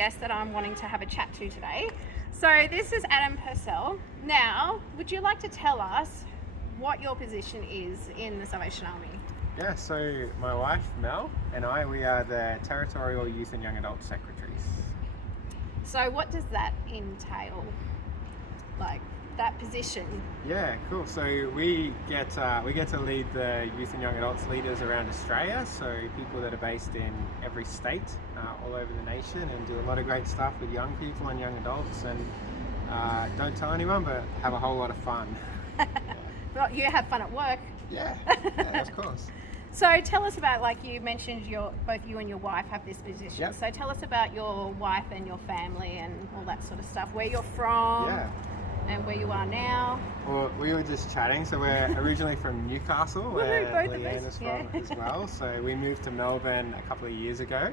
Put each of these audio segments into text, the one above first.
guest that I'm wanting to have a chat to today. So this is Adam Purcell. Now, would you like to tell us what your position is in the Salvation Army? Yeah, so my wife Mel and I, we are the Territorial Youth and Young Adult Secretaries. So what does that entail, like that position? Yeah, cool. So we get to lead the youth and young adults leaders around Australia. So people that are based in every state, all over the nation, and do a lot of great stuff with young people and young adults. And don't tell anyone, but have a whole lot of fun. Well, you have fun at work. Yeah, of course. So tell us about, like you mentioned, both you and your wife have this position. Yep. So tell us about your wife and your family and all that sort of stuff. Where you're from. Yeah. And where you are now. Well, we were just chatting. So we're originally from Newcastle, where both of Leeanne us, is from as well. So we moved to Melbourne a couple of years ago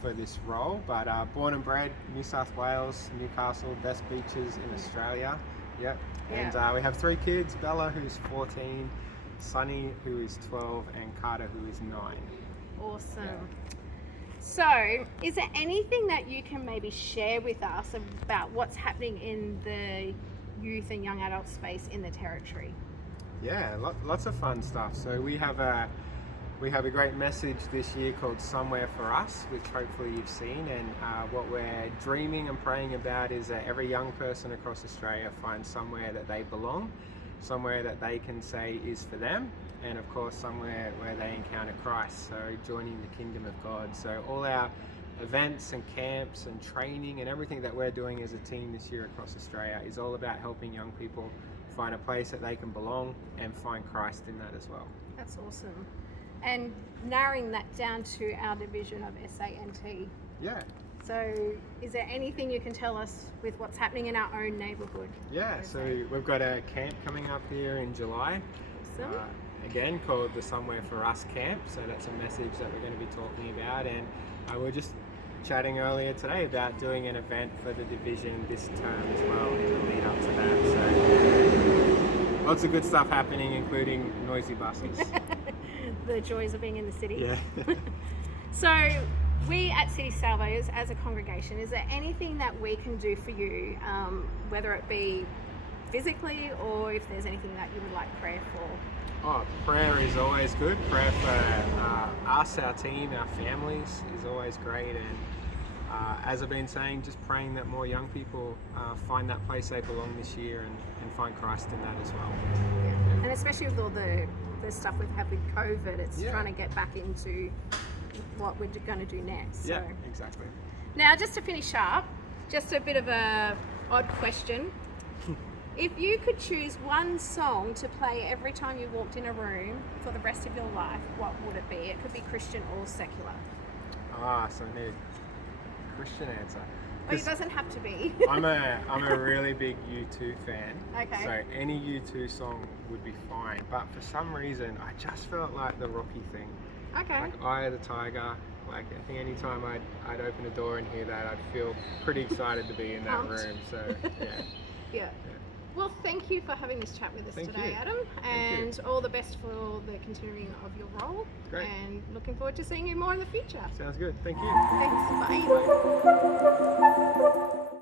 for this role. But born and bred New South Wales, Newcastle, best beaches in Australia. Yep. And we have 3 kids: Bella, who's 14, Sunny, who is 12, and Carter, who is 9. Awesome. Yeah. So, is there anything that you can maybe share with us about what's happening in the youth and young adult space in the Territory? Yeah, lots of fun stuff. So we have a great message this year called Somewhere for Us, which hopefully you've seen. And what we're dreaming and praying about is that every young person across Australia finds somewhere that they belong, somewhere that they can say is for them, and of course somewhere where they encounter Christ, so joining the kingdom of God. So all our events and camps and training and everything that we're doing as a team this year across Australia is all about helping young people find a place that they can belong and find Christ in that as well. That's awesome. And narrowing that down to our division of SANT. Yeah. So is there anything you can tell us with what's happening in our own neighbourhood? Yeah, so we've got a camp coming up here in July. Awesome. Again, called the Somewhere for Us camp. So that's a message that we're going to be talking about. And we're just chatting earlier today about doing an event for the division this term as well in the lead up to that. So lots of good stuff happening, including noisy buses. The joys of being in the city. Yeah. So we at City Salvos as a congregation, is there anything that we can do for you, whether it be physically or if there's anything that you would like prayer for? Oh, prayer is always good. Prayer for us, our team, our families is always great. And as I've been saying, just praying that more young people find that place they belong this year and find Christ in that as well. Yeah. And especially with all the stuff we've had with COVID, it's trying to get back into what we're going to do next. Yeah, exactly. Now, just to finish up, just a bit of a odd question. If you could choose one song to play every time you walked in a room for the rest of your life, what would it be? It could be Christian or secular. So I need a Christian answer. Well, it doesn't have to be. I'm a really big U2 fan. Okay. So any U2 song would be fine. But for some reason, I just felt like the Rocky thing. Okay. Like Eye of the Tiger. Like I think any time I'd open a door and hear that, I'd feel pretty excited to be in that room. So Yeah. Well, thank you for having this chat with us today, Adam, Thank and all the best for the continuing of your role. Great. And looking forward to seeing you more in the future. Sounds good. Thank you. Thanks. Bye.